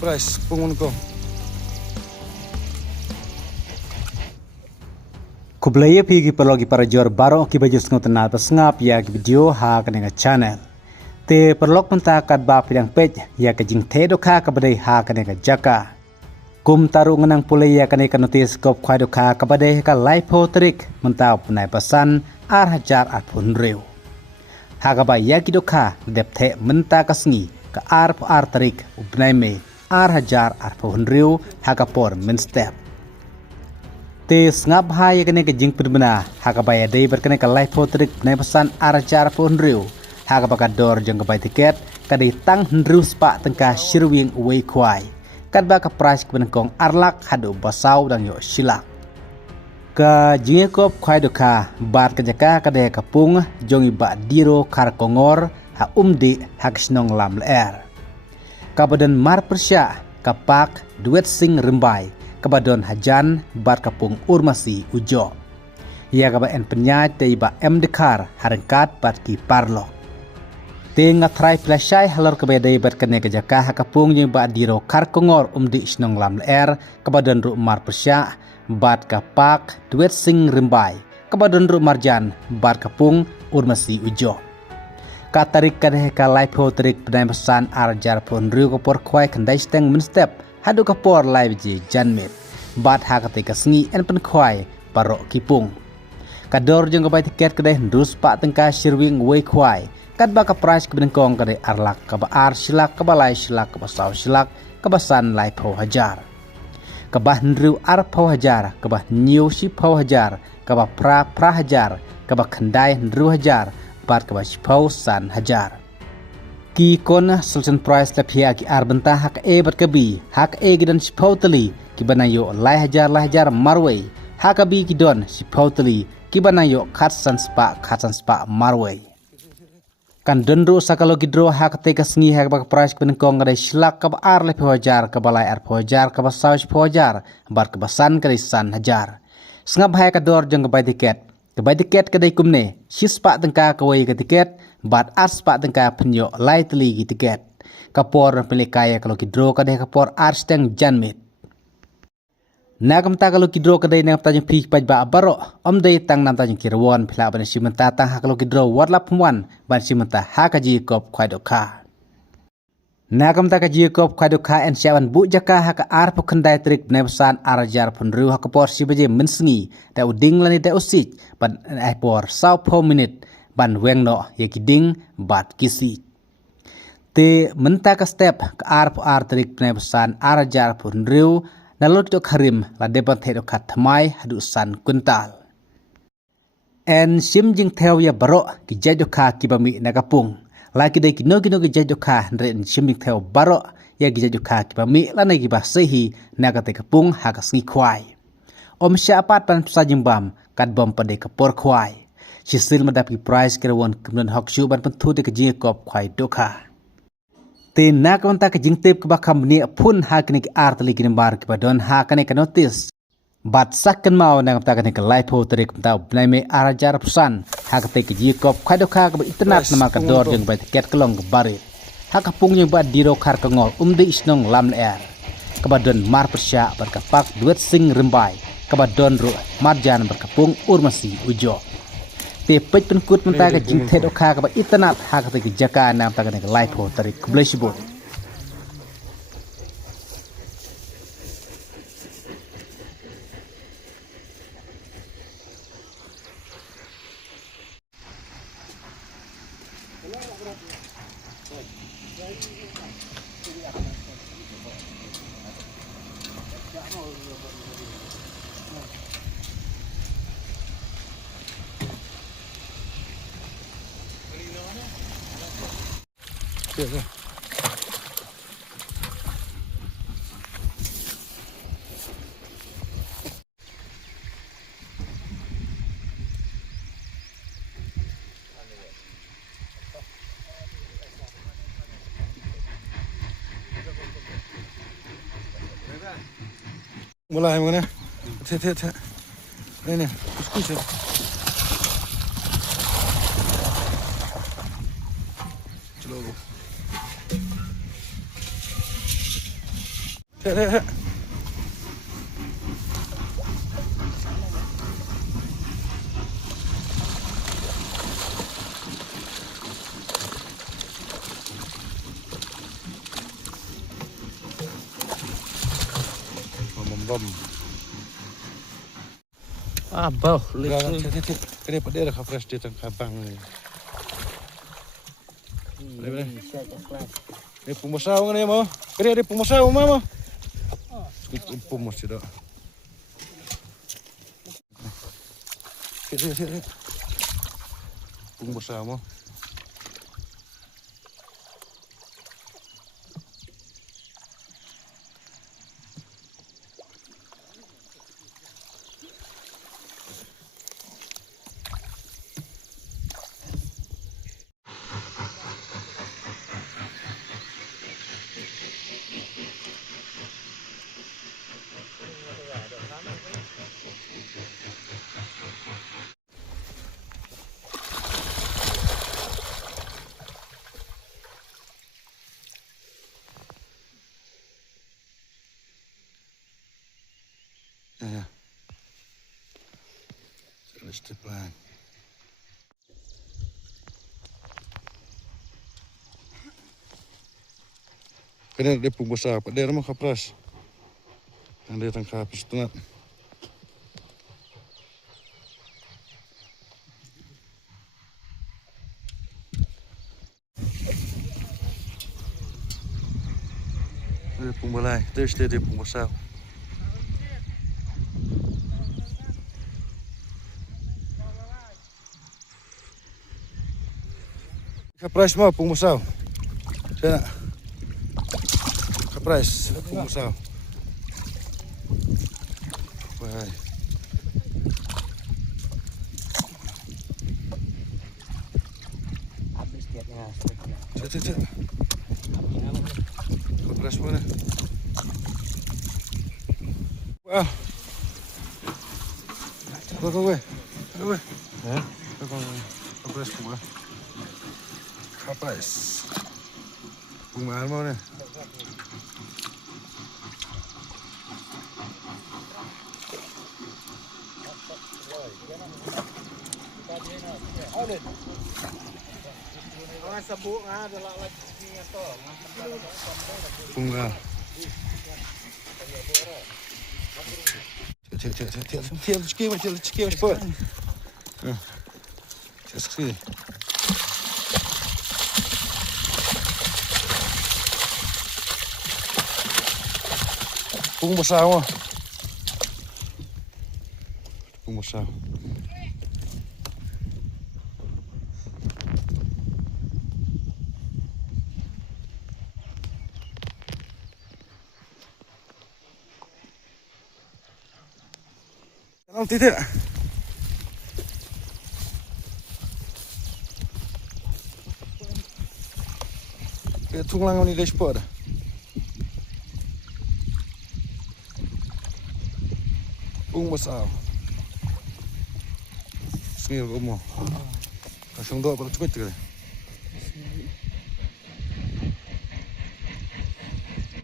price pungun ko. Kublaya pigi perlogi para jor baro ki baju sengot na ngap ya ki video ha kanenga channel. Te perlok mentakat ba pidang pej ya ke jing te doka ka badai ha kanenga jaka. Kum taru ngenang pulai ya kanenga notis kop kwai doka ka badai ka laipo trik mentau punai pesan ar hajar ar pun reu. Ha ka ba ya ki doka dep te menta kasngi ka ar trik ubnai me ar hajar ar pun reu ha ka por min step. Te ngap hai kene ke jing perbena haka baya dei berkene ke live potrik ne pesan arajar pun riu haka baka dor jeng ke bay tiket kadai tang hendru spa tengka shirwing uwei kwai kad baka price ke kong arlak hadu basau dang yo silak ka jinge kop kwai doka bat ke jaka kadai kapung jongi ba diro kar kongor ha umdi hak snong lam ler kabadan mar persya kapak duet sing rembai kabadon hajan bat kapung urmasi ujo. Ia kaba en penyat te iba dekar harengkat bat ki parlo. Te ngatrai plasai halor kabedai bat kene ke jaka hakapung yang ba diro kar kongor di snong lam er kabadon ru mar persya bat kapak duet sing rimbai kabadon ru marjan bat kapung urmasi ujo. Katarik kadeh ka live hotrik penai pesan arjar pun riu kapor kwai kendai steng min step hadu kapor live ji janmit bat hakate kasngi en pen kwai parok kipung kador jeng kabai tiket kedai ndus pak tengka shirwing wei kwai kad baka price kebenen kong kedai arlak kaba ar silak kaba lai silak kaba saw silak kaba san lai pau hajar kaba ndru ar pau hajar kaba nyiu si pau hajar kaba pra hajar kaba kendai ndru hajar bat kaba pau san hajar ki kon solution price la phia ki ar benta hak e bat kabi hak e gidan sipautali ki banayo lai hajar marway hak abi ki don sipautali ki banayo khatsan spa marway kan dondro sakalo gidro hak te kasngi hak bak price ben kong gadai silak ka ar le hajar ka balai ar hajar ka basau hajar bar ka basan ka san hajar sngap hai ka dor jeng ka tiket kadai kumne sispa tengka kawai ka tiket bat ars pak tengka penyo lai teli gi tiket kapor pelikaya kalau kidro kadai kapor ars teng janmit nakam ta kalau kidro kadai nak tanya pi paj ba baro om dei tang nam tanya kirwon phla ban simenta tang ha kalau kidro warlap muan ban simenta ha kaji kop khwai doka nakam ta kaji kop khwai doka en siawan bu jaka ha ka ar pukandai trik nebesan arajar pun riu ha kapor sibaje mensngi da uding lani da usik ban por sau po minute ban wengno yakiding bat kisi te menta ka step ka ar trik nebesan arajar pun riu nalot to karim la debat hedo katmai hadu san kuntal en simjing theo ya baro ki jajo ka kibami nakapung laki dai kino ki jajo ka ndre simjing theo baro ya ki jajo ka kibami la nagi basehi nakate kapung hakas ngi kwai om syapat pan sajing bam kad bom pade kapor kwai sisil madapi price kerwon kemudian hokshu ban pentu de kejing kop kwai doka te nak menta ke jingtip ke bakam ni pun hakni ke art lagi nembar ke badon hakane ke notis bat sakken mau nak menta ke live trik menta blai me arajar pesan hakate ke jikop khadoka ke internet nama ke dor jeng bai tiket kelong ke bari hakapung yang bat diro kar ke ngol di isnong lam air ke badon mar persya berkapak duet sing rembai ke badon ru marjan berkapung urmasi ujo te pej penkut menta ke jingte doka ke internet hakate ke jaka nam ta ke live trik blesibut Mulai mana? Tete. Ini, kucing. Coba. Cek. Bom. Bau, Jangan cek. Ini pada ada fresh di tengah bang ni. Ini pumusau ni mau. Ini ada pumusau mau. Itu pumus tidak. Cek. Pumusau mau. Ya. Let's step back. Kena dia pun besar, pada dia mah kapras. Yang dia tangkap setengah. Dia pun balai, terus dia pun besar. Kapras mah pun besar. Saya nak. Kapras pun besar. Baik. habis tiapnya. Cek. Kapras mana? Wah. Kau. Hah? Kapras pun. Kapras. Bunga mau ni. Bunga. Cek cepat. Cek. Pung besar mah. Pung besar. Jangan tidak. Kayak tunglang ni dashboard. Pung besar. Sini kamu. Kasih dua pada cukup tu.